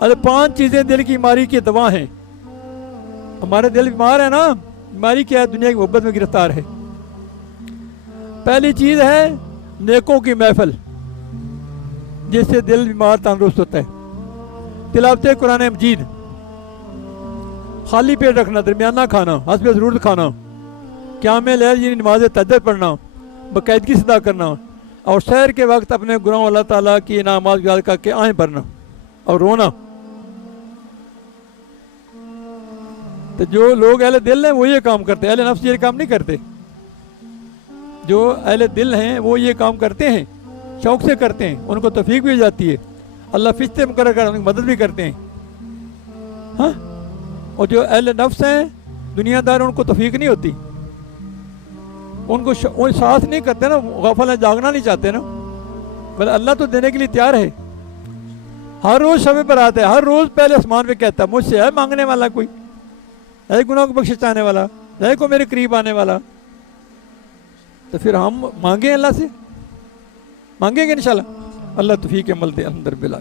ارے 5 چیزیں دل کی بیماری کی دوا ہیں. ہمارے دل بیمار ہے نا, بیماری کیا ہے؟ دنیا کی محبت میں گرفتار ہے. پہلی چیز ہے نیکوں کی محفل, جس سے دل بیمار تندرست ہوتا ہے. تلاوت قرآن مجید, خالی پیٹ رکھنا, درمیانہ کھانا, حسب ضرورت کھانا, قیام لیل یعنی نماز تہجد پڑھنا, باقاعدگی سے ادا کرنا, اور سحر کے وقت اپنے گناہوں اللہ تعالیٰ کی انعامات یاد کر کے آہیں بھرنا اور رونا. تو جو لوگ اہل دل ہیں وہ یہ کام کرتے ہیں, اہل نفس یہ کام نہیں کرتے. جو اہل دل ہیں وہ یہ کام کرتے ہیں, شوق سے کرتے ہیں, ان کو توفیق بھی ہو جاتی ہے, اللہ فرشتے مقرر کر ان کی مدد بھی کرتے ہیں. ہاں, اور جو اہل نفس ہیں دنیا دار, ان کو توفیق نہیں ہوتی, ان کو ساتھ نہیں کرتے نا, غافل ہیں, جاگنا نہیں چاہتے نا. بل اللہ تو دینے کے لیے تیار ہے. ہر روز شب برات ہے, ہر روز پہلے آسمان پہ کہتا ہے مجھ سے ہے مانگنے والا کوئی, ہے گناہ کو بخشش چاہنے والا, ہے کو میرے قریب آنے والا. تو پھر ہم مانگیں, اللہ سے مانگیں گے انشاءاللہ. اللہ توفیق عمل دے, الحمد للہ.